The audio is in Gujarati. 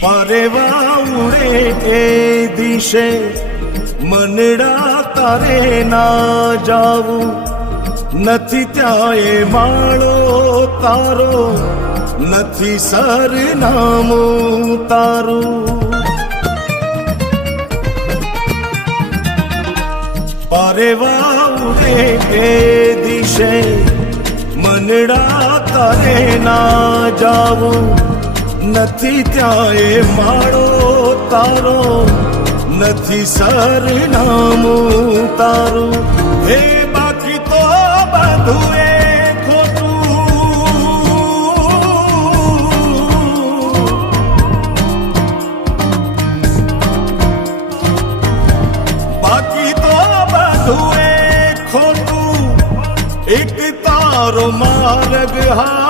પરેવા ઉડે એ દિશે મનડા તારે ના જાવું નથી ત્યાં એ માળો તારો નથી સરનામું તારું પરેવા ઉડે એ દિશે મનડા તારે ના જાવું નથી ત્યાં એ માળો તારો નથી સરનામું તારું હે બાકી તો બધું એ ખોટું એક તારો માર્ગ હા